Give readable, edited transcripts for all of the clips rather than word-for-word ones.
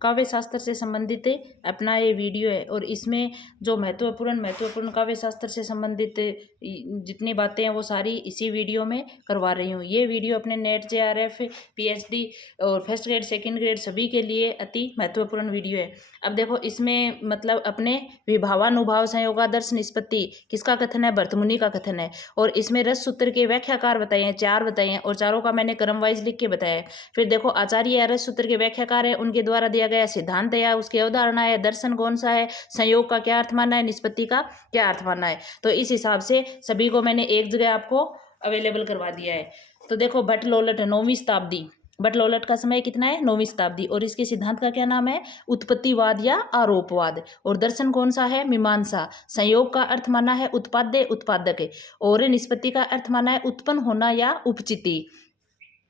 काव्य शास्त्र से संबंधित अपना ये वीडियो है और इसमें जो महत्वपूर्ण काव्य शास्त्र से संबंधित जितनी बातें हैं वो सारी इसी वीडियो में करवा रही हूँ। ये वीडियो अपने नेट JRF PhD और फर्स्ट ग्रेड सेकंड ग्रेड सभी के लिए अति महत्वपूर्ण वीडियो है। अब देखो इसमें मतलब अपने विभावानुभाव संयोगादर्श निष्पत्ति किसका कथन है, भरतमुनि का कथन है। और इसमें रस सूत्र के व्याख्याकार बताए हैं, 4 बताए हैं और चारों का मैंने क्रम वाइज लिख के बताया है। फिर देखो आचार्य या रस सूत्र के व्याख्याकार है, उनके द्वारा दिया गया सिद्धांत या उसकी अवधारणा है, दर्शन कौन सा है, संयोग का क्या अर्थ मानना है, निष्पत्ति का क्या अर्थ मानना है। तो इस हिसाब से सभी को मैंने एक जगह आपको अवेलेबल करवा दिया है। तो देखो भट्ट लोलट 9वीं शताब्दी, भट्ट लोलट का समय कितना है, 9वीं शताब्दी। और इसके सिद्धांत का क्या नाम है, उत्पत्तिवाद या आरोपवाद। और दर्शन कौन सा है, मीमांसा। संयोग का अर्थ माना है उत्पाद्य उत्पादक, और निष्पत्ति का अर्थ माना है उत्पन्न होना या उपचिति।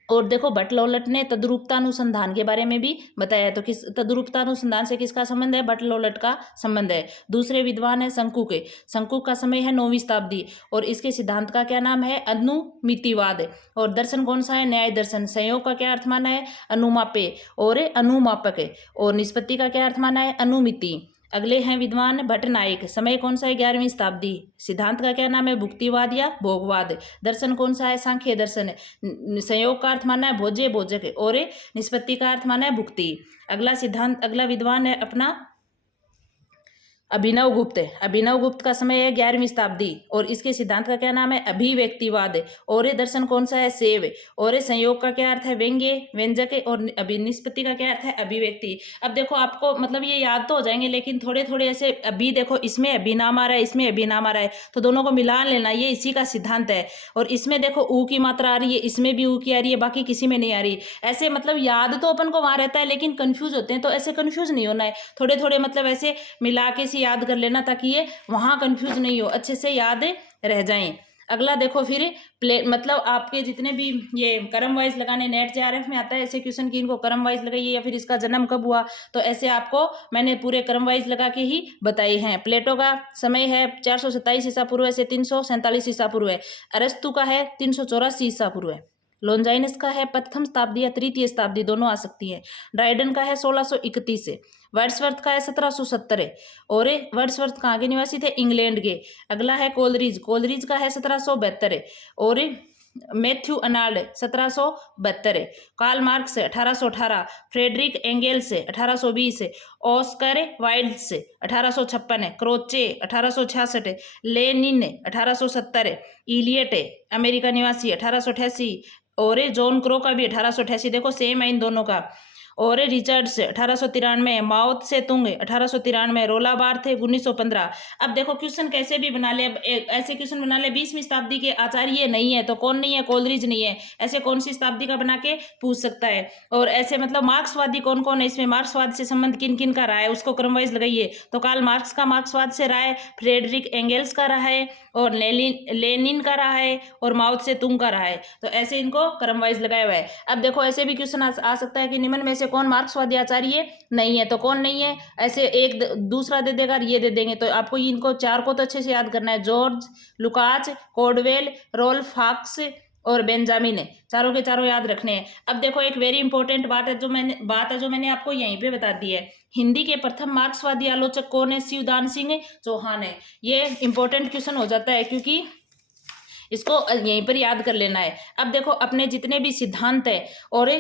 और देखो भट्ट लोलट ने तद्रूपतानुसंधान के बारे में भी बताया है। तो किस तद्रूपतानुसंधान से किसका संबंध है, भट्ट लोलट का संबंध है। दूसरे विद्वान है शंकुक, शंकुक का समय है 9वीं शताब्दी और इसके सिद्धांत का क्या नाम है, अनुमितिवाद। और दर्शन कौन सा है, न्याय दर्शन। संयोग का क्या अर्थ माना है, अनुमापे और अनुमापक। और निष्पत्ति का क्या अर्थ माना है, अनुमिति। अगले हैं विद्वान भट्ट नायक, समय कौन सा है, 11वीं शताब्दी। सिद्धांत का क्या नाम है, भुक्तिवाद या भोगवाद। दर्शन कौन सा है, सांख्य दर्शन। संयोग का अर्थ माना है भोज्य भोजक और निष्पत्ति का अर्थ माना है भुक्ति। अगला विद्वान है अपना अभिनव गुप्त। अभिनव गुप्त का समय है 11वीं शताब्दी और इसके सिद्धांत का क्या नाम है, अभिव्यक्तिवाद। और ये दर्शन कौन सा है, सेव। और ये संयोग का क्या अर्थ है, व्यंग्य व्यंजक। और निष्पत्ति का क्या अर्थ है, अभिव्यक्ति। अब देखो आपको मतलब ये याद तो हो जाएंगे लेकिन थोड़े थोड़े ऐसे, अभी देखो इसमें अभी नाम आ रहा है, इसमें अभी नाम आ रहा है, तो दोनों को मिला लेना, ये इसी का सिद्धांत है। और इसमें देखो ऊ की मात्रा आ रही है, इसमें भी ऊ की आ रही है, बाकी किसी में नहीं आ रही। ऐसे मतलब याद तो अपन को वहां रहता है लेकिन कंफ्यूज होते हैं, तो ऐसे कंफ्यूज नहीं होना है। थोड़े थोड़े मतलब ऐसे मिला के याद कर लेना ताकि ये वहां कंफ्यूज नहीं हो, अच्छे से याद रह जाएं। अगला देखो फिर मतलब आपके जितने भी ये क्रम वाइज लगाने, नेट JRF में आता है ऐसे क्वेश्चन की इनको क्रम वाइज लगाइए, या फिर इसका जन्म कब हुआ, तो ऐसे आपको मैंने पूरे क्रम वाइज लगा के ही बताए हैं। प्लेटो का समय है 427 ईसा पूर्व से 347 ईसा पूर्व है। अरस्तु का है 384 ईसा पूर्व है। लॉन्जाइनस का है प्रथम शताब्दी या तृतीय शताब्दी, दोनों आ सकती है। ड्राइडन का है 1631 से। वर्ड्सवर्थ का है 1770 और वर्ड्सवर्थ कहाँ के निवासी थे, इंग्लैंड के। अगला है कोलरिज, कोलरिज का है 1772 और Matthew Arnold 1772। Karl Marx 1818, Friedrich Engels 1820, Oscar Wilde 1856, Croce 1866, Lenin 1870, Eliot America निवासी 1888 और जॉन क्रो का भी 1888। देखो सेम है इन दोनों का। और रिचर्ड्स 1893, माओ से तुंग 1893, रोला बार थे 1915। अब देखो क्वेश्चन कैसे भी बना ले, अब ऐसे क्वेश्चन बना ले 20वीं शताब्दी के आचार्य नहीं है तो कौन नहीं है, कोलरिज नहीं है, ऐसे कौन सी शताब्दी का बना के पूछ सकता है। और ऐसे मतलब मार्क्सवादी कौन कौन है, इसमें मार्क्सवाद से संबंध किन किन का रहा है उसको क्रमवाइज लगाइए। तो कार्ल मार्क्स का मार्क्सवाद से रहा है, फ्रेडरिक एंगेल्स का रहा है, और लेनिन का रहा है, और माओ से तुंग का रहा है। तो ऐसे इनको क्रमवाइज लगाया हुआ है। अब देखो ऐसे भी क्वेश्चन आ सकता है कि निम्न में से कौन मार्क्सवादी आचार्य नहीं है, तो कौन नहीं है, ऐसे एक दूसरा दे देगा, ये दे देंगे। तो आपको इनको 4 को तो अच्छे से याद करना है, जॉर्ज लुकाच, कोडवेल, रोल्फ हाक्स और बेंजामिन, चारों के चारों याद रखने हैं। अब देखो एक वेरी इंपॉर्टेंट बात है जो मैंने आपको यहीं पे बता दी है। हिंदी के प्रथम मार्क्सवादी आलोचक कौन है, शिवदान सिंह चौहान है। ये इंपॉर्टेंट क्वेश्चन हो जाता है क्योंकि इसको यहीं पर याद कर लेना है। अब देखो अपने जितने भी सिद्धांत है और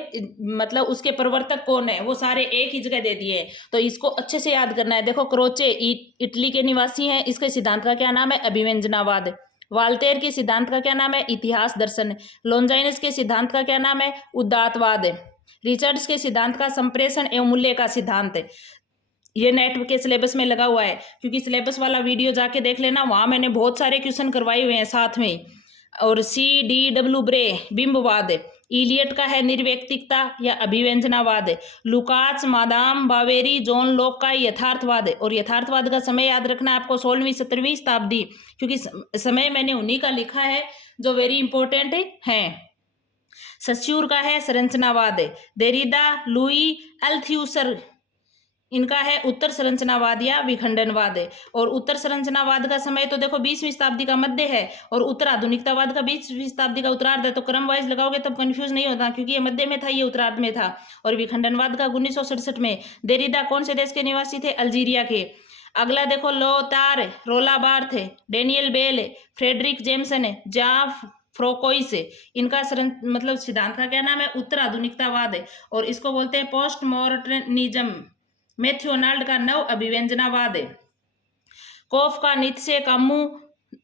मतलब उसके प्रवर्तक कौन है वो सारे एक ही जगह दे दिए हैं, तो इसको अच्छे से याद करना है। देखो क्रोचे इटली के निवासी हैं, इसके सिद्धांत का क्या नाम है, अभिव्यंजनावाद। वाल्टेर के सिद्धांत का क्या नाम है, इतिहास दर्शन। लॉन्जाइनस के सिद्धांत का क्या नाम है, उदात्तवाद। रिचर्ड्स के सिद्धांत का संप्रेषण एवं मूल्य का सिद्धांत है। ये नेट के सिलेबस में लगा हुआ है, क्योंकि सिलेबस वाला वीडियो जाके देख लेना, वहां मैंने बहुत सारे क्वेश्चन करवाए हुए हैं साथ में। और CDW ब्रे बिंबवाद। इलियट का है निर्व्यक्तिकता या अभिव्यंजनावाद। लुकाच, मादाम बावेरी, जॉन लॉक का यथार्थवाद। और यथार्थवाद का समय याद रखना है आपको 16वीं 17वीं शताब्दी, क्योंकि समय मैंने उन्हीं का लिखा है जो वेरी इंपॉर्टेंट है। सस्यूर का है संरचनावाद। देरिदा, लुई अल्थ्यूसर इनका है उत्तर संरचनावाद या विखंडनवाद है। और उत्तर संरचनावाद का समय तो देखो 20वीं शताब्दी का मध्य है, और उत्तर आधुनिकतावाद का 20वीं शताब्दी का उत्तरार्ध है। तो क्रम वाइज लगाओगे तब कंफ्यूज नहीं होता, क्योंकि ये मध्य में था, ये उत्तरार्ध में था। और विखंडनवाद का 1967 में। देरिदा कौन से देश के निवासी थे? अल्जीरिया के। अगला देखो लोतार रोलाबार्थ है, डेनियल बेल है, फ्रेडरिक जेम्सन है, जा फ्रोकोइस है। इनका मतलब सिद्धांत का क्या नाम है? उत्तर आधुनिकतावाद है, और इसको बोलते हैं पोस्ट मॉडर्निज्म। मैथ्यूनाल्ड का नव अभिव्यंजनावाद है। कोफ का नित्से कामू,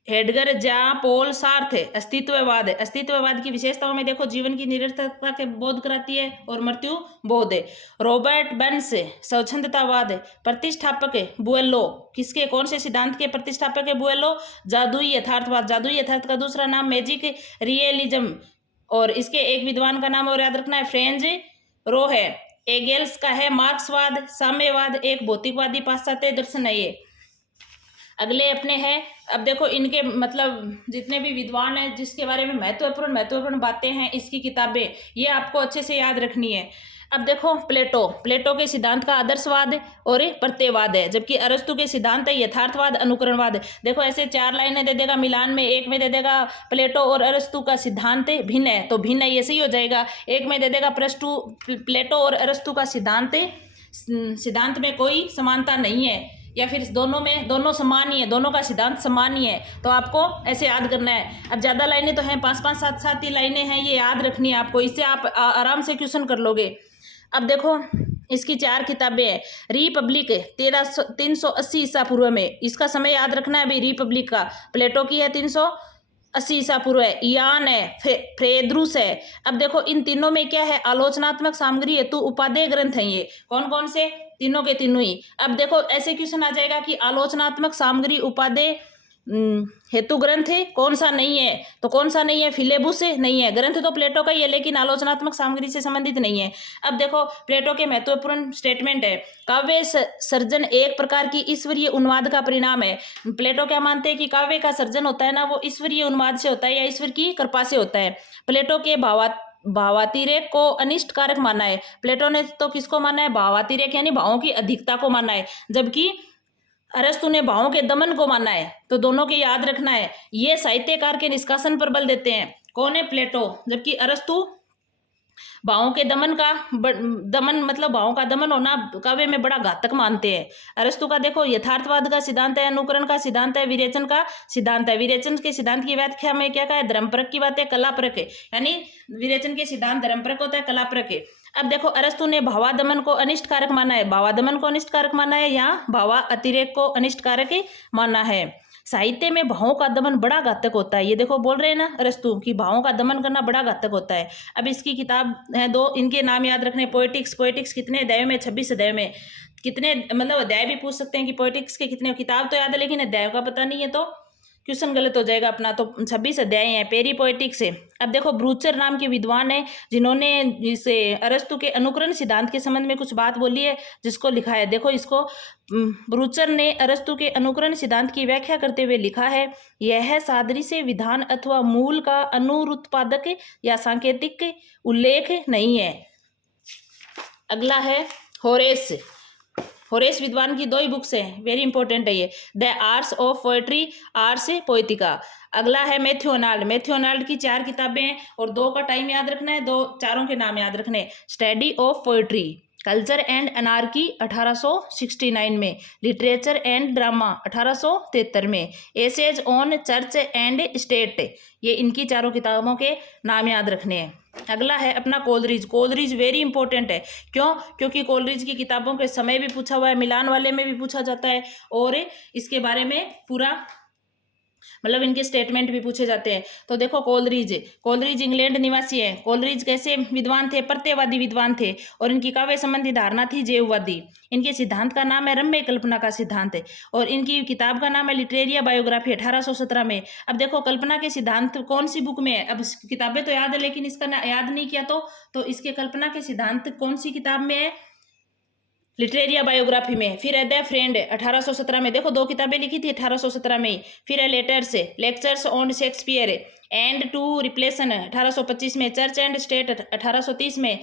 हेडगर जा पोल सार्थ है अस्तित्ववाद है। अस्तित्ववाद की विशेषताओं में देखो जीवन की निरर्थकता के बोध कराती है और मृत्यु बोध है। रॉबर्ट बर्न्स स्वच्छंदतावाद है। प्रतिष्ठापक है बुएलो, किसके कौन से सिद्धांत के प्रतिष्ठापक है? बुएलो। जादुई यथार्थवाद, जादुई यथार्थ का दूसरा नाम मैजिक रियलिज्म, और इसके एक विद्वान का नाम और याद रखना है, फ्रेंज रो है। एगेल्स का है मार्क्सवाद, साम्यवाद एक भौतिकवादी पाश्चात्य दर्शन है ये। अगले अपने हैं, अब देखो इनके मतलब जितने भी विद्वान हैं जिसके बारे में महत्वपूर्ण बातें हैं, इसकी किताबें ये आपको अच्छे से याद रखनी है। अब देखो प्लेटो के सिद्धांत का आदर्शवाद और प्रत्ययवाद है, जबकि अरस्तु के सिद्धांत है यथार्थवाद अनुकरणवाद है। देखो ऐसे 4 लाइनें दे देगा मिलान में, एक में दे देगा प्लेटो और अरस्तु का सिद्धांत भिन्न है, तो भिन्न है ये सही हो जाएगा। एक में दे देगा प्लेटो और अरस्तु का सिद्धांत में कोई समानता नहीं है, या फिर दोनों समान ही है, दोनों का सिद्धांत समान ही है, तो आपको ऐसे याद करना है। अब ज़्यादा लाइनें तो हैं, 5-5 7-7 ही लाइनें हैं, ये याद रखनी है आपको, इससे आप आराम से क्वेश्चन कर लोगे। अब देखो इसकी 4 किताबें हैं। रिपब्लिक 380 ईसा पूर्व में, इसका समय याद रखना है भाई। रिपब्लिक का प्लेटो की है 380 ईसा पूर्व है। यान है, फ्रेद्रुस है। अब देखो इन तीनों में क्या है? आलोचनात्मक सामग्री हेतु उपादेय ग्रंथ हैं ये। कौन कौन से? तीनों के तीनों ही। अब देखो ऐसे क्वेश्चन आ जाएगा कि आलोचनात्मक सामग्री उपादेय हेतु ग्रंथ है, कौन सा नहीं है? तो कौन सा नहीं है? फिलेबुस नहीं है। ग्रंथ तो प्लेटो का ही है, लेकिन आलोचनात्मक सामग्री से संबंधित नहीं है। अब देखो प्लेटो के महत्वपूर्ण स्टेटमेंट है, काव्य सर्जन एक प्रकार की ईश्वरीय उन्माद का परिणाम है। प्लेटो क्या मानते हैं कि काव्य का सर्जन होता है ना, वो ईश्वरीय उन्माद से होता है या ईश्वर की कृपा से होता है। प्लेटो के भावातिरेक को अनिष्ट कारक माना है। प्लेटो ने तो किसको माना है? भावातिरेक यानी भावों की अधिकता को माना है, जबकि अरस्तु ने भावों के दमन को माना है। तो दोनों के याद रखना है। ये साहित्यकार के निष्कासन पर बल देते हैं। कौन है? प्लेटो। जबकि अरस्तु भावों के दमन मतलब भावों का दमन होना काव्य में बड़ा घातक मानते हैं। अरस्तु का देखो यथार्थवाद का सिद्धांत है, अनुकरण का सिद्धांत है, विरेचन का सिद्धांत है। विरेचन के सिद्धांत की व्याख्या में क्या कहा है? धर्मपरक की बात है, कलापरक है, यानी विरेचन के सिद्धांत धर्मपरक होता है, कलापरक है। अब देखो अरस्तु ने भावादमन को अनिष्ट कारक माना है, भावादमन को अनिष्ट कारक माना है, यहाँ भावा अतिरेक को अनिष्ट कारक माना है। साहित्य में भावों का दमन बड़ा घातक होता है, ये देखो बोल रहे हैं ना अरस्तु कि भावों का दमन करना बड़ा घातक होता है। अब इसकी किताब है 2, इनके नाम याद रखने। पोएटिक्स कितने अध्याय में? 26 अध्याय में। कितने मतलब अध्याय भी पूछ सकते हैं कि पोएटिक्स के कितने, किताब तो याद है लेकिन अध्याय का पता नहीं है तो क्वेश्चन गलत हो जाएगा अपना। तो 26 अध्याय हैं पेरीपोएटिक्स से। अब देखो ब्रूचर नाम के विद्वान है जिन्होंने इसे अरस्तु के अनुकरण सिद्धांत के संबंध में कुछ बात बोली है, जिसको लिखा है। देखो इसको ब्रूचर ने अरस्तु के अनुकरण सिद्धांत की व्याख्या करते हुए लिखा है, यह सादृश्य विधान अथवा मूल का अनुरुत्पादक या सांकेतिक उल्लेख नहीं है। अगला है होरेस विद्वान की 2 ही बुक्स हैं, वेरी इंपॉर्टेंट है ये, the arts of poetry, arts poetica. अगला है मैथ्यूनाल्ड की 4 किताबें हैं और 2 का टाइम याद रखना है, 4 के नाम याद रखने। Study of poetry, culture and anarchy 1869 में, लिटरेचर एंड ड्रामा 1873 में, essays on church and state, ये इनकी 4 किताबों के नाम याद रखने हैं। अगला है अपना कोलरिज वेरी इंपॉर्टेंट है। क्यों? क्योंकि कोलरिज की किताबों के समय भी पूछा हुआ है, मिलान वाले में भी पूछा जाता है, और इसके बारे में पूरा मतलब इनके स्टेटमेंट भी पूछे जाते हैं। तो देखो कोलरिज इंग्लैंड निवासी है। कोलरिज कैसे विद्वान थे? प्रत्ययवादी विद्वान थे, और इनकी काव्य संबंधी धारणा थी जैववादी। इनके सिद्धांत का नाम है रम्य कल्पना का सिद्धांत है, और इनकी किताब का नाम है लिटरेरिया बायोग्राफी 1817 में। अब देखो कल्पना के सिद्धांत कौन सी बुक में है? अब किताबें तो याद है लेकिन इसका याद नहीं किया तो इसके कल्पना के सिद्धांत कौन सी किताब में है? लिटरेरिया बायोग्राफी में। फिर है द फ्रेंड 1817 में, देखो 2 किताबें लिखी थी 1817 में ही। फिर है lectures on Shakespeare and to रिप्लेसन 1825 में, चर्च एंड स्टेट 1830 में,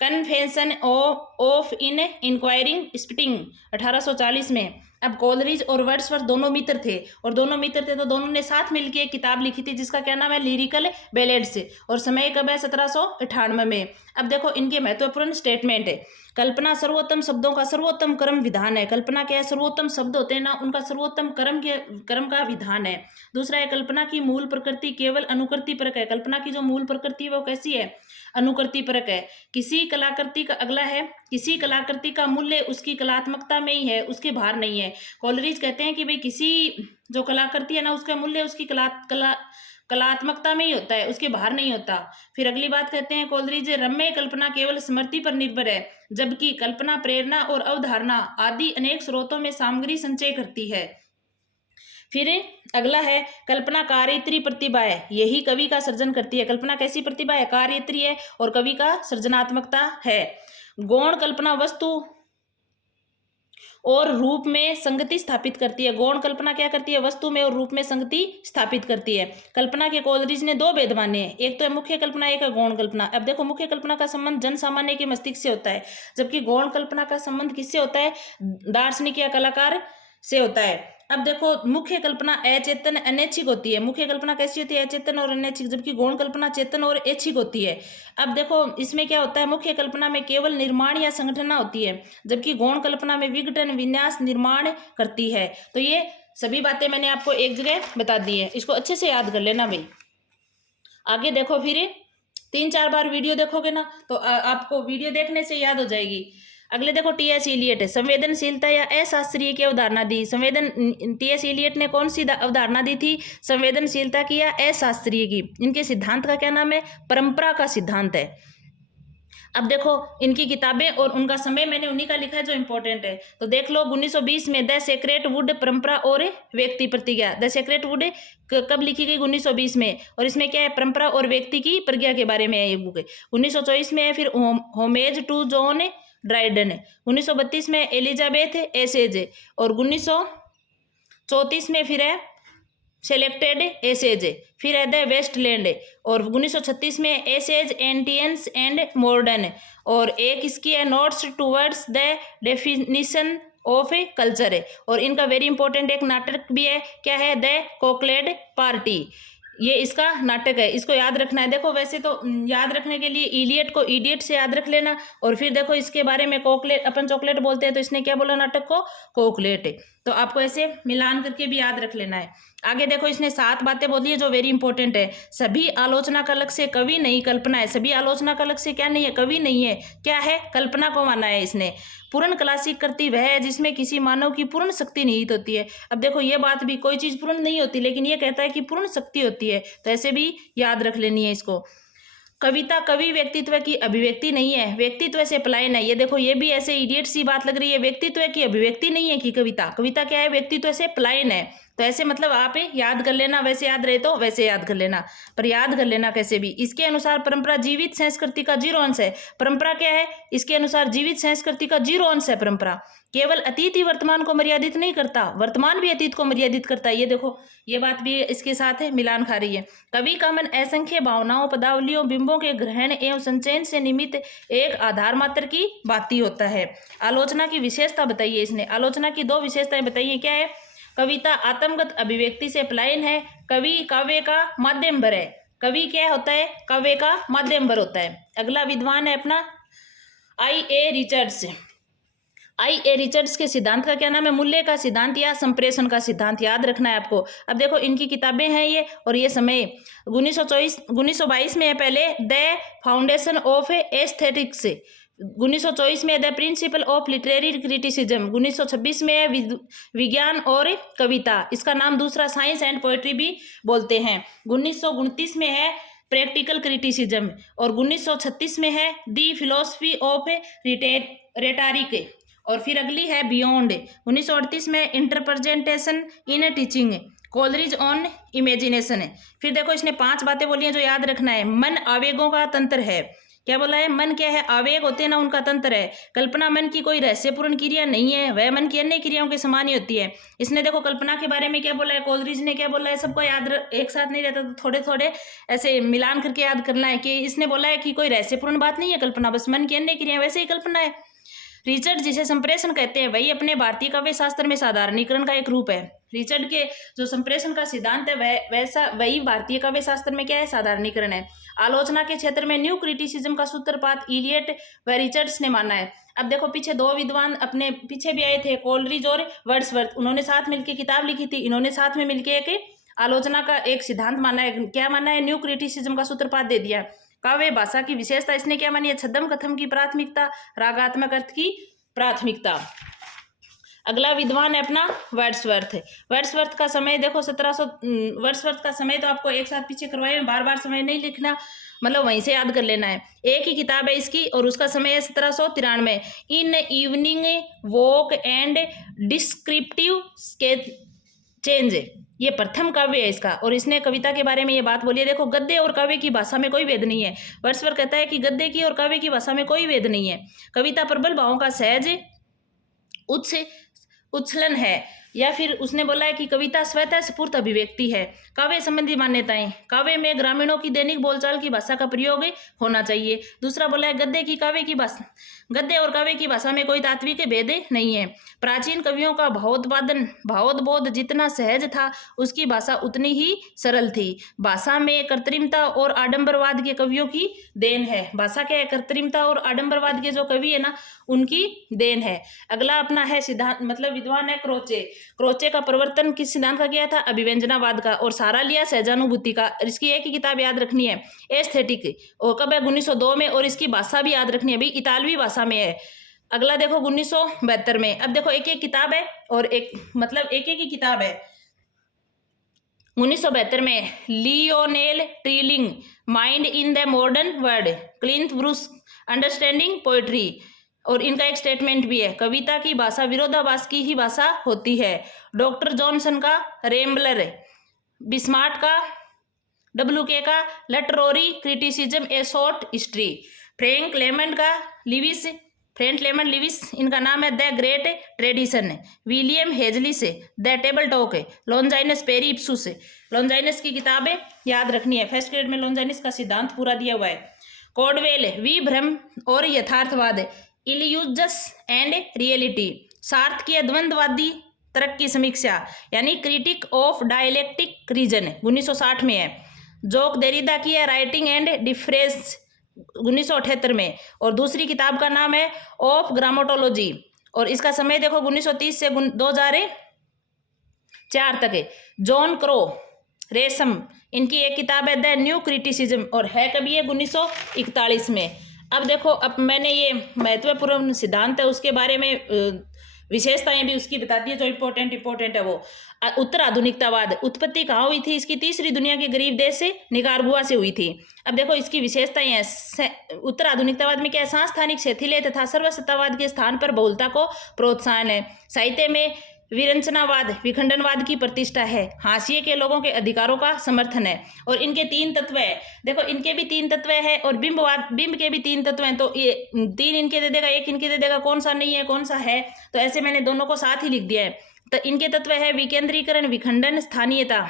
कन्वेंशन ऑफ इन इंक्वायरिंग स्पिटिंग 1840 में। अब कोलरिज और वर्ड्सवर्थ दोनों मित्र थे, और दोनों मित्र थे तो दोनों ने साथ मिलकर एक किताब लिखी थी जिसका क्या नाम है, लिरिकल बैलेड्स, और समय कब है, 1798 में। अब देखो इनके महत्वपूर्ण स्टेटमेंट है। कल्पना सर्वोत्तम शब्दों का सर्वोत्तम कर्म विधान है। कल्पना क्या है, सर्वोत्तम शब्द होते हैं ना, उनका सर्वोत्तम कर्म का विधान है। दूसरा है, कल्पना की मूल प्रकृति केवल अनुकृति परक है। कल्पना की जो मूल प्रकृति है वो कैसी है, अनुकृति परक है। किसी कलाकृति का अगला है, किसी कलाकृति का मूल्य उसकी कलात्मकता में ही है, उसके बाहर नहीं है। कोलरिज कहते हैं कि भाई किसी जो कलाकृति है ना, उसका मूल्य उसकी कलात्मकता में ही होता है, उसके बाहर नहीं होता। फिर अगली बात कहते हैं कोलरिज, रम्य कल्पना केवल स्मृति पर निर्भर है, जबकि कल्पना प्रेरणा और अवधारणा आदि अनेक स्रोतों में सामग्री संचय करती है। फिर अगला है, कल्पना कार्यत्री प्रतिभा है, यही कवि का सृजन करती है। कल्पना कैसी प्रतिभा है, कार्यत्री है, और कवि का सृजनात्मकता है। गौण कल्पना वस्तु और रूप में संगति स्थापित करती है। गौण कल्पना क्या करती है, वस्तु में और रूप में संगति स्थापित करती है। कल्पना के कोलरिज ने दो भेद माने हैं, एक तो है मुख्य कल्पना, एक है गौण कल्पना। अब देखो मुख्य कल्पना का संबंध जन सामान्य के मस्तिष्क से होता है, जबकि गौण कल्पना का संबंध किससे होता है, दार्शनिक या कलाकार से होता है। अब देखो मुख्य कल्पना अचेतन अनैच्छिक होती है। मुख्य कल्पना कैसी होती है, अचेतन और अनैच्छिक, जबकि गौण कल्पना चेतन और ऐच्छिक होती है। अब देखो इसमें क्या होता है, मुख्य कल्पना में केवल निर्माण या संगठना होती है, जबकि गौण कल्पना में विघटन विन्यास निर्माण करती है। तो ये सभी बातें मैंने आपको एक जगह बता दी है, इसको अच्छे से याद कर लेना भाई। आगे देखो, फिर 3-4 बार वीडियो देखोगे ना तो आपको वीडियो देखने से याद हो जाएगी। अगले देखो, टी.एस. इलियट है, संवेदनशीलता या अशास्त्रीय की अवधारणा दी। टी.एस. इलियट ने कौन सी अवधारणा दी थी, संवेदनशीलता की या अशास्त्रीय की। इनके सिद्धांत का क्या नाम है, परंपरा का सिद्धांत है। अब देखो इनकी किताबें और उनका समय मैंने उन्हीं का लिखा है जो इंपॉर्टेंट है, तो देख लो। 1920 में द सेक्रेट वुड, परंपरा और व्यक्ति प्रतिज्ञा। द सेक्रेट वुड कब लिखी गई, 1920 में, और इसमें क्या है, परंपरा और व्यक्ति की प्रज्ञा के बारे में है ये बुक। 1924 में है फिर होमेज टू जॉन ड्राइडन। 1932 में एलिजाबेथ एसेज, और 1934 में फिर है सेलेक्टेड एसेज, फिर है द वेस्टलैंड, और 1936 में एसेज एंटियंस एंड मॉडर्न, और एक इसकी है notes towards the definition of a culture है। और इनका वेरी इंपॉर्टेंट एक नाटक भी है, क्या है, द कोकलेड पार्टी, ये इसका नाटक है, इसको याद रखना है। देखो वैसे तो याद रखने के लिए इलियट को इडियट से याद रख लेना, और फिर देखो इसके बारे में कोकलेट, अपन चॉकलेट बोलते हैं तो इसने क्या बोला नाटक को, कोकलेट, तो आपको ऐसे मिलान करके भी याद रख लेना है। आगे देखो इसने 7 बातें बोली है जो वेरी इंपॉर्टेंट है। सभी आलोचना का लक्ष्य कवि नहीं कल्पना है। सभी आलोचना का लक्ष्य क्या नहीं है, कवि नहीं है, क्या है, कल्पना को माना है इसने। पूर्ण क्लासिक करती वह है जिसमें किसी मानव की पूर्ण शक्ति निहित होती है। अब देखो ये बात भी, कोई चीज पूर्ण नहीं होती, लेकिन ये कहता है कि पूर्ण शक्ति होती है, तो ऐसे भी याद रख लेनी है इसको। कविता कवि व्यक्तित्व की अभिव्यक्ति नहीं है, व्यक्तित्व से पलायन है। ये देखो ये भी ऐसे इडियट सी बात लग रही है, व्यक्तित्व की अभिव्यक्ति नहीं है कि कविता क्या है, व्यक्तित्व से पलायन है। तो ऐसे मतलब आप याद कर लेना, वैसे याद रहे तो वैसे याद कर लेना, पर याद कर लेना कैसे भी। इसके अनुसार परंपरा जीवित संस्कृति का 0 अंश है। परंपरा क्या है, इसके अनुसार जीवित संस्कृति का 0 अंश है। परंपरा केवल अतीत ही वर्तमान को मर्यादित नहीं करता, वर्तमान भी अतीत को मर्यादित करता है। ये देखो ये बात भी इसके साथ है, मिलान खा रही है। कवि का मन असंख्य भावनाओं, पदावलियों, बिंबों के ग्रहण एवं संचयन से निमित्त एक आधार मात्र की बाती होता है। आलोचना की विशेषता बताइए इसने, आलोचना की 2 विशेषताएं बताइए, क्या है, कविता आत्मगत अभिव्यक्ति से पलायन है, कवि काव्य का माध्यमवर है। कवि क्या होता है, काव्य का माध्यमवर होता है। अगला विद्वान है अपना I.A. रिचर्ड्स। I.A. रिचर्ड्स के सिद्धांत का क्या नाम है, मूल्य का सिद्धांत या संप्रेषण का सिद्धांत, याद रखना है आपको। अब देखो इनकी किताबें हैं ये, और ये समय 1922 में है पहले द फाउंडेशन ऑफ एस्थेटिक्स, 1924 में the principle of literary criticism, 1926 में है विज्ञान और कविता, इसका नाम दूसरा साइंस एंड पोएट्री भी बोलते हैं। 1929 में है प्रैक्टिकल क्रिटिसिज्म, और 1936 में है दी फिलोसफी ऑफ रेटारिक, और फिर अगली है बियॉन्ड। 1938 में interpretation in teaching, Coleridge on imagination. फिर देखो इसने 5 बातें बोली हैं जो याद रखना है। मन आवेगों का तंत्र है, क्या बोला है, मन क्या है, आवेग होते हैं ना, उनका तंत्र है। कल्पना मन की कोई रहस्यपूर्ण क्रिया नहीं है, वह मन की अन्य क्रियाओं के समान ही होती है। इसने देखो कल्पना के बारे में क्या बोला है, कोलरिज ने क्या बोला है, सबको याद एक साथ नहीं रहता, तो थोड़े थोड़े ऐसे मिलान करके याद करना है कि इसने बोला है कि कोई रहस्यपूर्ण बात नहीं है कल्पना, बस मन की अन्य क्रिया, वैसे ही कल्पना है। रिचर्ड जिसे संप्रेषण कहते हैं वही अपने भारतीय काव्य शास्त्र में साधारणीकरण का एक रूप है। रिचर्ड के जो संप्रेषण का सिद्धांत है वही भारतीय काव्य शास्त्र में क्या है, साधारणीकरण है। आलोचना के क्षेत्र में न्यू क्रिटिसिज्म का सूत्रपात इलियट व रिचर्ड्स ने माना है। अब देखो पीछे दो विद्वान अपने पीछे भी आए थे, कोलरिज और वर्ड्सवर्थ, उन्होंने साथ मिलकर किताब लिखी थी, इन्होंने साथ में मिलकर एक आलोचना का एक सिद्धांत माना है। क्या माना है, न्यू क्रिटिसिज्म का सूत्रपात दे दिया। काव्य भाषा की विशेषता इसने क्या मानी है, छद्म कथम की प्राथमिकता, रागात्मक अर्थ की प्राथमिकता। अगला विद्वान है अपना वर्ड्सवर्थ। वर्ड्सवर्थ का समय देखो 1700, वर्ड्सवर्थ का समय तो आपको एक साथ पीछे करवाए, बार बार समय नहीं लिखना, मतलब वहीं से याद कर लेना है। एक ही किताब है इसकी और उसका समय है 1793। In evening walk and descriptive sketch change, ये प्रथम काव्य है इसका, और इसने कविता के बारे में ये बात बोली है। देखो गद्य और काव्य की भाषा में कोई भेद नहीं है। वर्ड्सवर्थ कहता है कि गद्य की और काव्य की भाषा में कोई भेद नहीं है। कविता प्रबल भावों का सहज उच्छलन है, या फिर उसने बोला है कि कविता स्वतः स्फूर्त अभिव्यक्ति है। काव्य संबंधी मान्यताएं, काव्य में ग्रामीणों की दैनिक बोलचाल की भाषा का प्रयोग होना चाहिए। दूसरा बोला है गद्य और काव्य की भाषा में कोई तात्विक भेद नहीं है। प्राचीन कवियों का भावोद्बोध जितना सहज था उसकी भाषा उतनी ही सरल थी। भाषा में कृत्रिमता और आडंबरवाद के कवियों की देन है। भाषा के कृत्रिमता और आडंबरवाद के जो कवि है ना, उनकी देन है। अगला अपना है सिद्धांत, मतलब विद्वान है क्रोचे। क्रोचे का प्रवर्तन किस सिद्धांत का किया था, अभिव्यंजनावाद का, और सारा लिया सहजानुभूति का। इसकी एक ही किताब याद रखनी है, एस्थेटिक, और कब है 1902 में, और इसकी भाषा भी याद रखनी है, भाई इतालवी भाषा में है। अगला देखो 1972 में। अब देखो एक एक किताब है और एक मतलब एक एक ही किताब है। 1972 में Lionel Trilling, mind in the modern world, Cleanth Brooks, understanding poetry, और इनका एक स्टेटमेंट भी है, कविता की भाषा विरोधाभास की ही भाषा होती है। डॉक्टर जॉनसन का रेम्बलर, बिस्मार्ट का WK का literary criticism a short history, Frank लेमन लिविस इनका नाम है the great tradition, William Hazlitt the table talk, Longinus Peri Hypsous, Longinus की किताबें याद रखनी है, फर्स्ट ग्रेड में लॉन्जाइनस का सिद्धांत पूरा दिया हुआ है। कॉडवेल, विभ्रम और यथार्थवाद, इल्यूजस एंड रियलिटी, सार्थ की द्वंद्ववादी तर्क की समीक्षा यानी क्रिटिक ऑफ डायलेक्टिक रीजन 1960 में है। जोक देरिदा की है राइटिंग एंड डिफरेंस 1978 में, और दूसरी किताब का नाम है ऑफ ग्रामेटोलॉजी, और इसका समय देखो 1930 से 2004 तक है। जॉन क्रो रेशम, इनकी एक किताब है द न्यू क्रिटिसिज्म, और है कभी है 1941 में। अब देखो, अब मैंने ये महत्वपूर्ण सिद्धांत है उसके बारे में विशेषताएं भी उसकी बताती है जो इम्पोर्टेंट है वो। उत्तर आधुनिकतावाद, उत्पत्ति कहाँ हुई थी इसकी, तीसरी दुनिया के गरीब देश से निकारागुआ से हुई थी। अब देखो इसकी विशेषताएं हैं। उत्तर आधुनिकतावाद में क्या है, सांस्थानिक शिथिल तथा सर्वसत्तावाद के स्थान पर बहुलता को प्रोत्साहन है। साहित्य में विरंचनावाद, विखंडनवाद की प्रतिष्ठा है। हाशिए के लोगों के अधिकारों का समर्थन है, और इनके 3 तत्व है। देखो इनके भी 3 तत्व है, और बिंब के भी 3 तत्व हैं, तो ये 3 इनके दे देगा, 1 इनके दे देगा, कौन सा नहीं है कौन सा है, तो ऐसे मैंने दोनों को साथ ही लिख दिया है। तो इनके तत्व है विकेंद्रीकरण, विखंडन, स्थानीयता।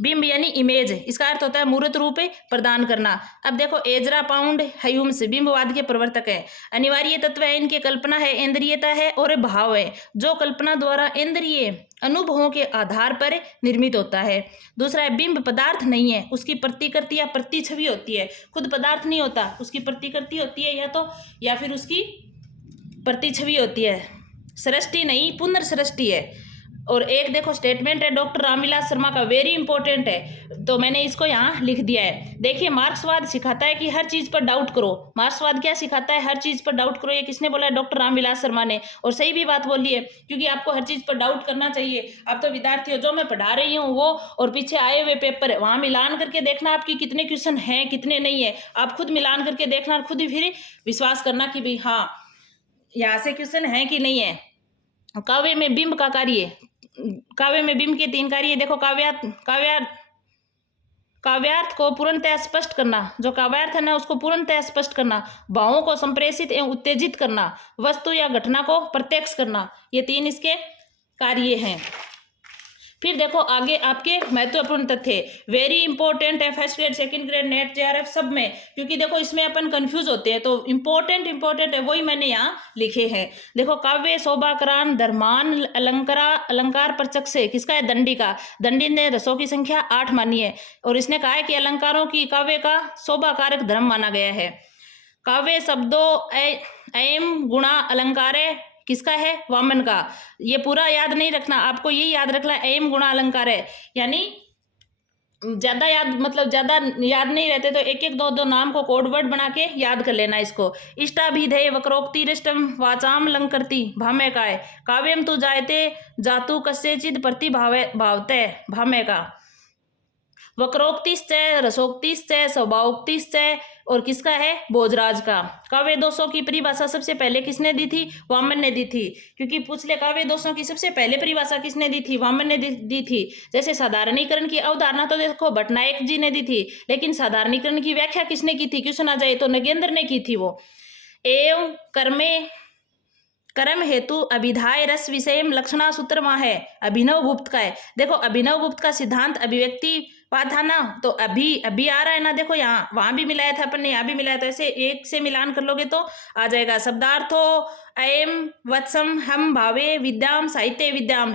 बिंब यानी इमेज, इसका अर्थ होता है मूर्त रूप प्रदान करना। अब देखो एजरा पाउंड ह्यूम्स बिंबवाद के प्रवर्तक है। अनिवार्य तत्व है इनके कल्पना है, इंद्रियता है और भाव है, जो कल्पना द्वारा इंद्रिय अनुभवों के आधार पर निर्मित होता है। दूसरा है बिंब पदार्थ नहीं है, उसकी प्रतिकृति या प्रतिछवि होती है, खुद पदार्थ नहीं होता, उसकी प्रतिकृति होती है या फिर उसकी प्रतिछवि होती है, सृष्टि नहीं पुनर्सृष्टि है। और एक देखो स्टेटमेंट है डॉक्टर रामविलास शर्मा का, वेरी इंपॉर्टेंट है, तो मैंने इसको यहाँ लिख दिया है। देखिए मार्क्सवाद सिखाता है कि हर चीज़ पर डाउट करो। मार्क्सवाद क्या सिखाता है, हर चीज़ पर डाउट करो। ये किसने बोला है, डॉक्टर रामविलास शर्मा ने, और सही भी बात बोली है, क्योंकि आपको हर चीज़ पर डाउट करना चाहिए। आप तो विद्यार्थी हो, जो मैं पढ़ा रही हूँ वो और पीछे आए हुए पेपर है, वहाँ मिलान करके देखना आपकी कितने क्वेश्चन हैं कितने नहीं है, आप खुद मिलान करके देखना और खुद ही फिर विश्वास करना कि भाई हाँ यहाँ से क्वेश्चन है कि नहीं है। काव्य में बिंब का कार्य, काव्य में बिंब के 3 कार्य देखो, काव्यार्थ को पूर्णतः स्पष्ट करना, जो काव्यार्थ है ना उसको पूर्णतः स्पष्ट करना, भावों को संप्रेषित एवं उत्तेजित करना, वस्तु या घटना को प्रत्यक्ष करना, ये 3 इसके कार्य हैं। फिर देखो आगे आपके महत्वपूर्ण तथ्य, वेरी इंपॉर्टेंट है first grade second grade net JRF सब में, क्योंकि देखो इसमें अपन कंफ्यूज होते हैं, तो इंपॉर्टेंट है वही मैंने यहाँ लिखे हैं। देखो काव्य शोभाकरण धर्मान अलंकार प्रचक्ष से, किसका है? दंडी का। दंडी ने रसों की संख्या 8 मानी है और इसने कहा है कि अलंकारों की काव्य का शोभाकारक धर्म माना गया है। काव्य शब्दों एम गुणा अलंकार किसका है? वामन का। ये पूरा याद नहीं रखना, आपको ये याद रखना एम गुणा अलंकार है, यानी ज़्यादा याद नहीं रहते तो एक एक दो नाम को कोड वर्ड बना के याद कर लेना इसको। इष्टाभिधेय वक्रोक्ति रिष्टम वाचाम लंकृति भाम्य का है। काव्यम तु जायते जातु कस्यचिद प्रतिभाव भावते भाम्य का। वक्रोक्तिश्च रसोक्तिश्च स्वभावोक्तिश्च और किसका है? भोजराज का। काव्य दोषों की परिभाषा सबसे पहले किसने दी थी? वामन ने दी थी, क्योंकि पूछ ले काव्य दोषों की सबसे पहले परिभाषा किसने दी थी? वामन ने दी थी। जैसे साधारणीकरण की अवधारणा तो देखो भट्टनायक जी ने दी थी, लेकिन साधारणीकरण की व्याख्या किसने की थी? क्वेश्चन आ जाए तो नगेंद्र ने की थी वो। एवं कर्म हेतु अभिधाय रस विषय लक्षणा सूत्र वहाँ है, अभिनव गुप्त का है। देखो अभिनव गुप्त का सिद्धांत अभिव्यक्ति पाठ था ना, तो अभी आ रहा है ना, देखो यहाँ वहां भी मिलाया था अपन ने, यहाँ भी मिलाया था, ऐसे एक से मिलान कर लोगे तो आ जाएगा। शब्दार्थो अयम वत्सम हम भावे विद्याम साहित्य विद्याम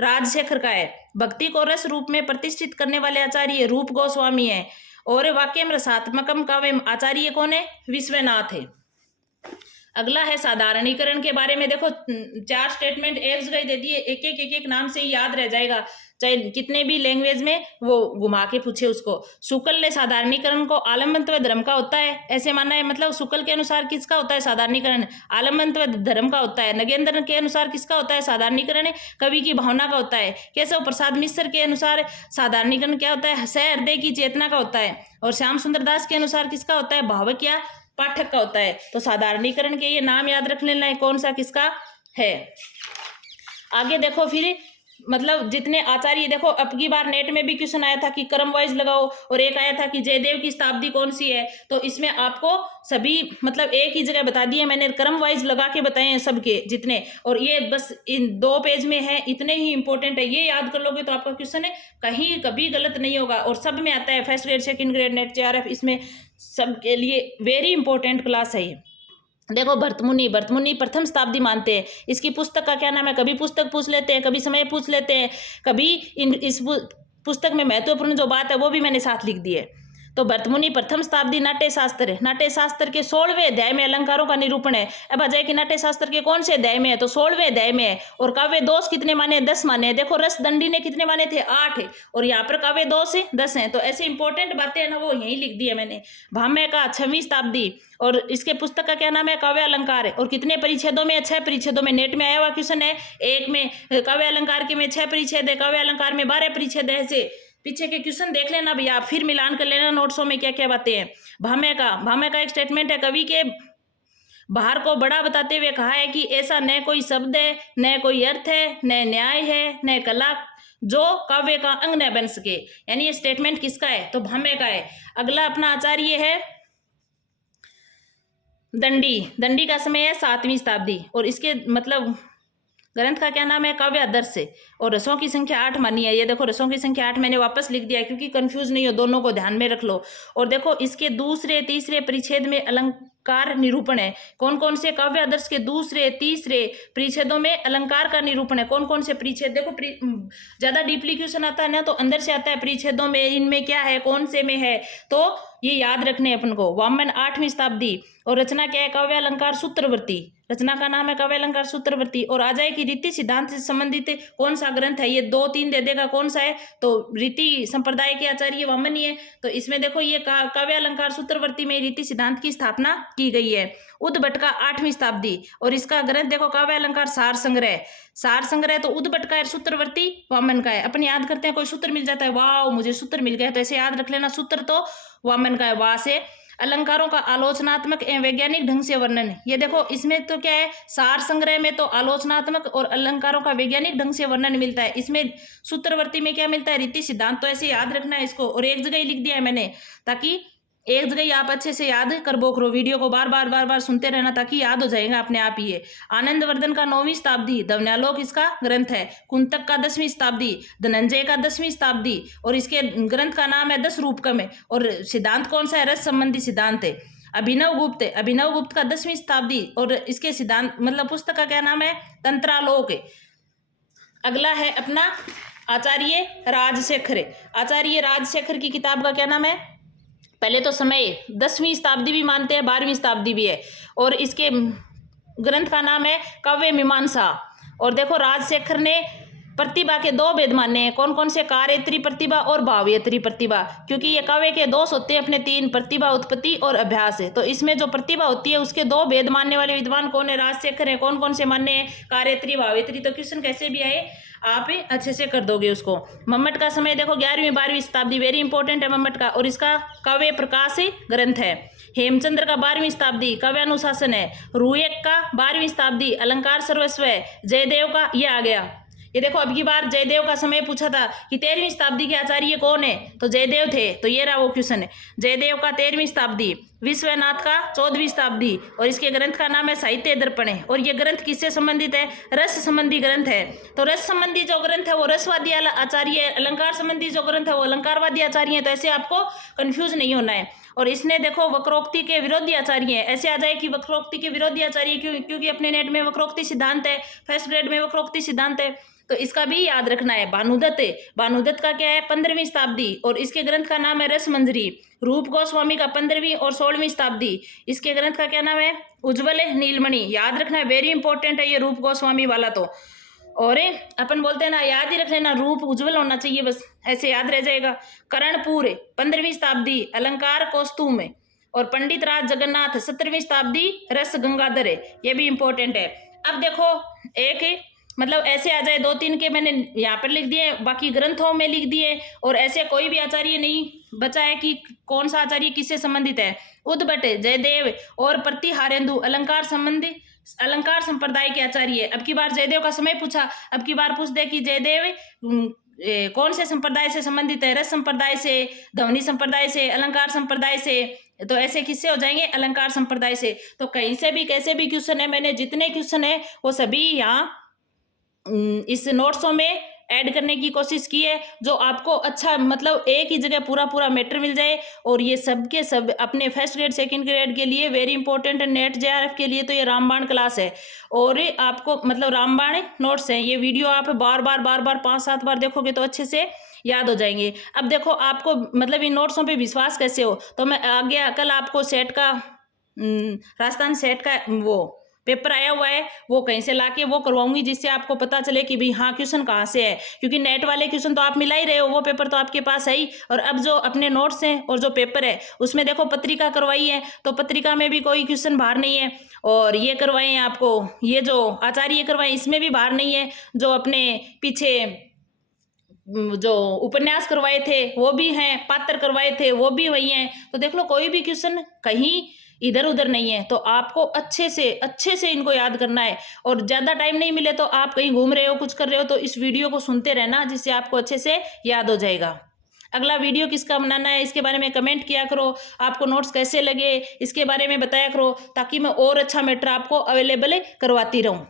राजशेखर का है। भक्ति को रस रूप में प्रतिष्ठित करने वाले आचार्य रूप गोस्वामी है और वाक्यम रसात्मकम काव्यम आचार्य कौन है? विश्वनाथ है। अगला है साधारणीकरण के बारे में। देखो 4 स्टेटमेंट एक जगह दे दिए, एक एक नाम से ही याद रह जाएगा, चाहे कितने भी लैंग्वेज में वो घुमा के पूछे उसको। शुक्ल ने साधारणीकरण को आलम्बनत्व धर्म का होता है ऐसे माना है, मतलब शुक्ल के अनुसार किसका होता है साधारणीकरण? आलम्बनत्व धर्म का होता है। नगेंद्र के अनुसार किसका होता है साधारणीकरण? कवि की भावना का होता है। केशव प्रसाद मिश्र के अनुसार साधारणीकरण क्या होता है? सहृदय की चेतना का होता है। और श्याम सुंदर दास के अनुसार किसका होता है? भावक या पाठक का होता है। तो साधारणीकरण के ये नाम याद रख लेना है कौन सा किसका है। आगे देखो फिर मतलब जितने आचार्य, देखो अब की बार नेट में भी क्वेश्चन आया था कि क्रम वाइज लगाओ, और एक आया था कि जयदेव की शताब्दी कौन सी है, तो इसमें आपको सभी मतलब एक ही जगह बता दिए मैंने, क्रम वाइज लगा के बताए हैं सबके जितने, और ये बस इन 2 पेज में है, इतने ही इंपॉर्टेंट है। ये याद कर लोगे तो आपका क्वेश्चन है कहीं कभी गलत नहीं होगा, और सब में आता है first grade second grade net JRF, इसमें सबके लिए वेरी इंपॉर्टेंट क्लास है ये। देखो भरतमुनि प्रथम शताब्दी मानते हैं। इसकी पुस्तक का क्या नाम है? कभी पुस्तक पूछ लेते हैं, कभी समय पूछ लेते हैं, कभी इस पुस्तक में महत्वपूर्ण जो बात है वो भी मैंने साथ लिख दी है। तो भरतमुनि प्रथम शताब्दी नाट्य शास्त्र है। नाट्य शास्त्र के 16वें अध्याय में अलंकारों का निरूपण है। अब आ जाए कि नाट्य शास्त्र के कौन से अध्याय में है, तो 16वें अध्याय में है। और काव्य दोष कितने माने? 10 माने। देखो रस दंडी ने कितने माने थे? 8 है, और यहाँ पर काव्य दोष 10 है। तो ऐसे इंपॉर्टेंट बातें है ना वो यहीं लिख दी है मैंने। भाम्य का 6वीं शताब्दी, और इसके पुस्तक का क्या नाम है? काव्य अलंकार है। और कितने परिच्छेदों में? 6 परिच्छेदों में। नेट में आया हुआ क्वेश्चन है, एक में काव्य अलंकार के में 6 परिच्छेद है, काव्य अलंकार में 12 परिच्छेद है। ऐसे पीछे के क्वेश्चन देख लेना भैया, फिर मिलान कर लेना नोट्सों में क्या क्या बातें हैं। भाम्य का एक स्टेटमेंट है, कवि के बाहर को बड़ा बताते हुए कहा है कि ऐसा न कोई शब्द है, न कोई अर्थ है, न न्याय है, न कला जो काव्य का अंग न बन सके। यानी ये स्टेटमेंट किसका है? तो भाम्य का है। अगला अपना आचार्य है दंडी का समय है 7वीं शताब्दी, और इसके मतलब ग्रंथ का क्या नाम है? काव्य आदर्श से, और रसों की संख्या 8 मानी है। ये देखो रसों की संख्या 8 मैंने वापस लिख दिया है क्योंकि कंफ्यूज नहीं हो, दोनों को ध्यान में रख लो। और देखो इसके दूसरे तीसरे परिच्छेद में अलंकार निरूपण है। कौन कौन से? काव्य आदर्श के दूसरे तीसरे परिच्छेदों में अलंकार का निरूपण है। कौन कौन से परिच्छेद? देखो ज्यादा डीपली क्वेश्चन आता है ना तो अंदर से आता है परिच्छेदों में, इनमें क्या है, कौन से में है, तो ये याद रखने अपन को। वामन 8वीं शताब्दी, और रचना क्या है? काव्य अलंकार सूत्रवर्ती। रचना का नाम है काव्य अलंकार सूत्रवर्ती। और आ जाए कि रीति सिद्धांत से संबंधित कौन सा ग्रंथ है, ये 2-3 दे देगा कौन सा है, तो रीति संप्रदाय के आचार्य वामन ही है। तो इसमें देखो ये काव्य अलंकार सूत्रवर्ती में रीति सिद्धांत की स्थापना की गई है। उद्भट का 8वीं शताब्दी, और इसका ग्रंथ देखो काव्य अलंकार सार संग्रह। तो उद्भट का है, सूत्रवर्ती वामन का है। अपन याद करते हैं कोई सूत्र मिल जाता है, वाह मुझे सूत्र मिल गया, तो ऐसे याद रख लेना सूत्र तो वामन का है। वाह से अलंकारों का आलोचनात्मक एवं वैज्ञानिक ढंग से वर्णन। ये देखो इसमें तो क्या है, सार संग्रह में तो आलोचनात्मक और अलंकारों का वैज्ञानिक ढंग से वर्णन मिलता है। इसमें सूत्रवर्ती में क्या मिलता है, रीति सिद्धांत। तो ऐसे याद रखना है इसको, और एक जगह ही लिख दिया है मैंने, ताकि एक जगह ही आप अच्छे से याद कर बो करो। वीडियो को बार बार सुनते रहना, ताकि याद हो जाएगा अपने आप ही। ये आनंदवर्धन का 9वीं शताब्दी, ध्वन्यालोक इसका ग्रंथ है। कुंतक का 10वीं शताब्दी, धनंजय का 10वीं शताब्दी, और इसके ग्रंथ का नाम है 10 रूपकम है। और सिद्धांत कौन सा है, रस संबंधी सिद्धांत है। अभिनव गुप्त है, अभिनव गुप्त का 10वीं शताब्दी, और इसके सिद्धांत मतलब पुस्तक का क्या नाम है, तंत्रालोक है। अगला है अपना आचार्य राजशेखर। आचार्य राजशेखर की किताब का क्या नाम है, पहले तो समय 10वीं शताब्दी भी मानते हैं, 12वीं शताब्दी भी है। और इसके ग्रंथ का नाम है काव्य मीमांसा। और देखो राजशेखर ने प्रतिभा के 2 भेद माने हैं। कौन कौन से, कार्यत्री प्रतिभा और भावयत्री प्रतिभा। क्योंकि ये काव्य के दोष होते हैं अपने 3, प्रतिभा, उत्पत्ति और अभ्यास है। तो इसमें जो प्रतिभा होती है उसके 2 भेद मानने वाले विद्वान कौन है, राजशेखर है। कौन कौन से मानने हैं, कार्यत्री, भावयत्री। तो क्वेश्चन कैसे भी आए आप अच्छे से कर दोगे उसको। मम्मट का समय देखो 11वीं 12वीं शताब्दी, वेरी इंपॉर्टेंट है मम्मट का, और इसका काव्य प्रकाश ग्रंथ है। हेमचंद्र का 12वीं शताब्दी, काव्यानुशासन है। रूयक का 12वीं शताब्दी, अलंकार सर्वस्व है। जयदेव का ये आ गया। ये देखो अब की बार जयदेव का समय पूछा था कि 13वीं शताब्दी के आचार्य कौन है, तो जयदेव थे। तो ये रहा वो क्वेश्चन है। जयदेव का 13वीं शताब्दी, विश्वनाथ का 14वीं शताब्दी, और इसके ग्रंथ का नाम है साहित्य दर्पण है। और ये ग्रंथ किससे संबंधित है, रस संबंधी ग्रंथ है। तो रस संबंधी जो ग्रंथ है वो रसवादी आचार्य है, अलंकार संबंधी जो ग्रंथ है वो अलंकारवादी आचार्य है। तो ऐसे आपको कंफ्यूज नहीं होना है। और इसने देखो वक्रोक्ति के विरोधी आचार्य है, ऐसे आ जाए कि वक्रोक्ति के विरोधी आचार्य क्यों, क्योंकि अपने नेट में वक्रोक्ति सिद्धांत है, फर्स्ट ग्रेड में वक्रोक्ति सिद्धांत है। तो इसका भी याद रखना है। भानुदत्त है, भानुदत्त का क्या है, 15वीं शताब्दी, और इसके ग्रंथ का नाम है रसमंजरी। रूप गोस्वामी का 15वीं और 16वीं शताब्दी, इसके ग्रंथ का क्या नाम है, उज्ज्वल नीलमणि। याद रखना है, वेरी इंपॉर्टेंट है ये रूप गोस्वामी वाला। तो और अपन बोलते हैं ना, याद ही रख लेना, रूप उज्ज्वल होना चाहिए, बस ऐसे याद रह जाएगा। करणपुर 15वीं शताब्दी, अलंकार कौस्तुम है। और पंडित राज जगन्नाथ 17वीं शताब्दी, रस गंगाधर है। ये भी इंपॉर्टेंट है। अब देखो एक मतलब ऐसे आ जाए 2-3 के मैंने यहाँ पर लिख दिए, बाकी ग्रंथों में लिख दिए, और ऐसे कोई भी आचार्य नहीं बचा है कि कौन सा आचार्य किससे संबंधित है। उद्भट, जयदेव और प्रतिहारेंदु अलंकार संबंधी, अलंकार संप्रदाय के आचार्य है। अब की बार जयदेव का समय पूछा, अब की बार पूछ दे कि जयदेव कौन से संप्रदाय से संबंधित है, रस संप्रदाय से, ध्वनि संप्रदाय से, अलंकार संप्रदाय से। तो ऐसे किससे हो जाएंगे, अलंकार संप्रदाय से। तो कहीं से भी कैसे भी क्वेश्चन है, मैंने जितने क्वेश्चन है वो सभी यहाँ इस नोट्सों में ऐड करने की कोशिश की है, जो आपको अच्छा मतलब एक ही जगह पूरा मैटर मिल जाए। और ये सब के सब अपने फर्स्ट ग्रेड सेकंड ग्रेड के लिए वेरी इंपॉर्टेंट है। नेट जेआरएफ के लिए तो ये रामबाण क्लास है, और आपको मतलब रामबाण नोट्स हैं। ये वीडियो आप बार बार 5-7 बार देखोगे तो अच्छे से याद हो जाएंगे। अब देखो आपको मतलब इन नोट्सों पे विश्वास कैसे हो, तो मैं आगे कल आपको सेट का राजस्थान सेट का वो पेपर आया हुआ है, वो कहीं से लाके वो करवाऊंगी, जिससे आपको पता चले कि भाई हाँ क्वेश्चन कहाँ से है। क्योंकि नेट वाले क्वेश्चन तो आप मिला ही रहे हो, वो पेपर तो आपके पास है ही। और अब जो अपने नोट्स हैं और जो पेपर है उसमें देखो पत्रिका करवाई है, तो पत्रिका में भी कोई क्वेश्चन बाहर नहीं है। और ये करवाए हैं आपको, ये जो आचार्य करवाए इसमें भी बाहर नहीं है। जो अपने पीछे जो उपन्यास करवाए थे वो भी हैं, पात्र करवाए थे वो भी वही हैं। तो देख लो कोई भी क्वेश्चन कहीं इधर उधर नहीं है। तो आपको अच्छे से इनको याद करना है। और ज़्यादा टाइम नहीं मिले तो आप कहीं घूम रहे हो, कुछ कर रहे हो, तो इस वीडियो को सुनते रहना, जिससे आपको अच्छे से याद हो जाएगा। अगला वीडियो किसका बनाना है इसके बारे में कमेंट किया करो। आपको नोट्स कैसे लगे इसके बारे में बताया करो, ताकि मैं और अच्छा मैटर आपको अवेलेबल करवाती रहूँ।